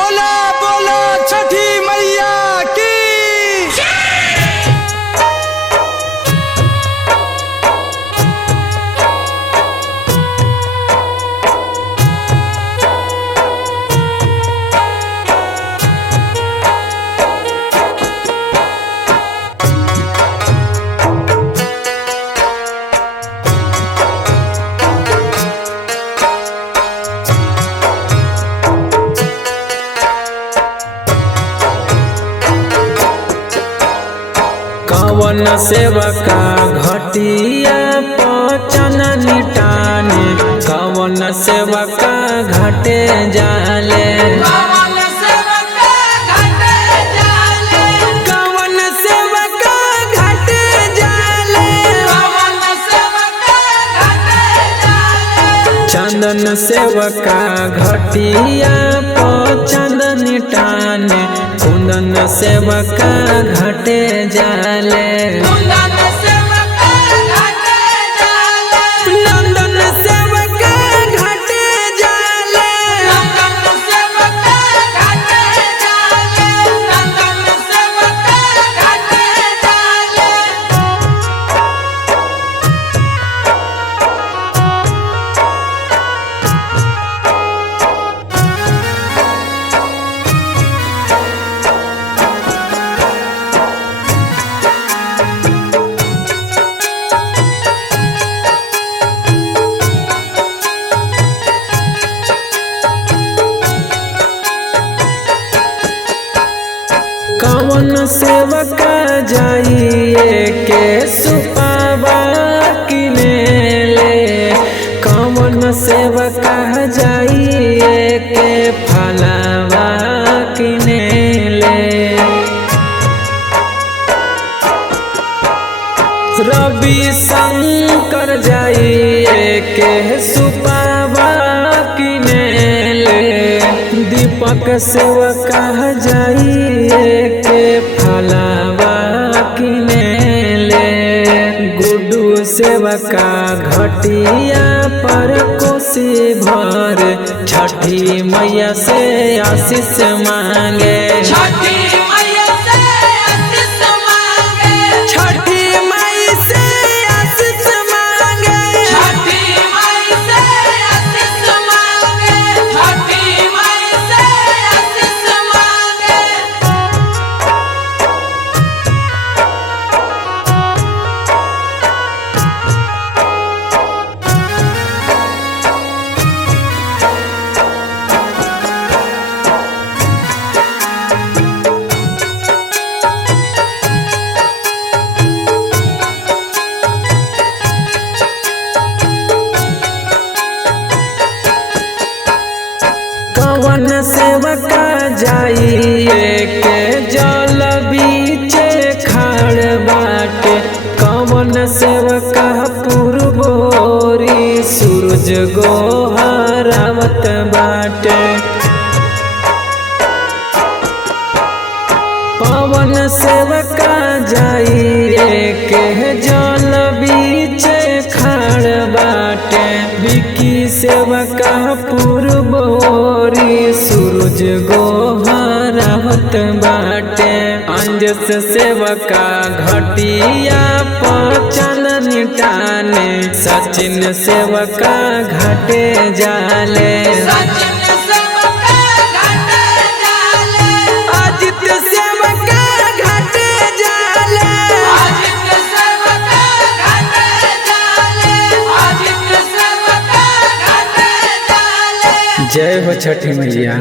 बोला बोला छठी मैया की। कवन सेवका घटिया पचननी टाने, कवन सेवका घाटे जाले, कवन सेवका घाटे जाले, कवन सेवका घाटे जाले, कवन सेवका घाटे जाले, चंदन सेवका घटिया पचननी टाने, कुंदन सेवका घाटे जाले, कुंदन सेवका घाटे जाले, नंदन सेवका घाटे जाले, नंदन सेवका घाटे जाले, नंदन सेवका घाटे जाले। कवन सेवका जाइए के सुपावा किनेले, कवन सेवका जाइए के फलावा किनेले, रवि शंकर जाइए के सुपावा किनेले, दीपक सेवका जाइए के फलावा किनेले, गुड्डू सेवका घटिया पर कोसी भर, छठी मैया से आशीष मांगे, छठी मैया से आशीष मांगे, छठी मई से आशीष मांगे, छठी मई से आशीष मांगे, छठी मई से आशीष मांगे। कवन सेवका जाइए के जल बीचे खाड़ बाटे, कवन सेवका पुरबोरी सूरज गोहरावत बाटे, पवन सेवका जाइए के जल बीचे खाड़ बाटे, विकी सेवका पुरबोरी सूरज गोहरावत बाटे, अंजस सेवका घटिया पचननी टाने, सचिन सेवका घाटे जाले, सचिन सेवका घाटे जाले, अजित सेवका घाटे जाले, अजित सेवका घाटे जाले, अजित सेवका घाटे जाले। जय हो छठी मैया।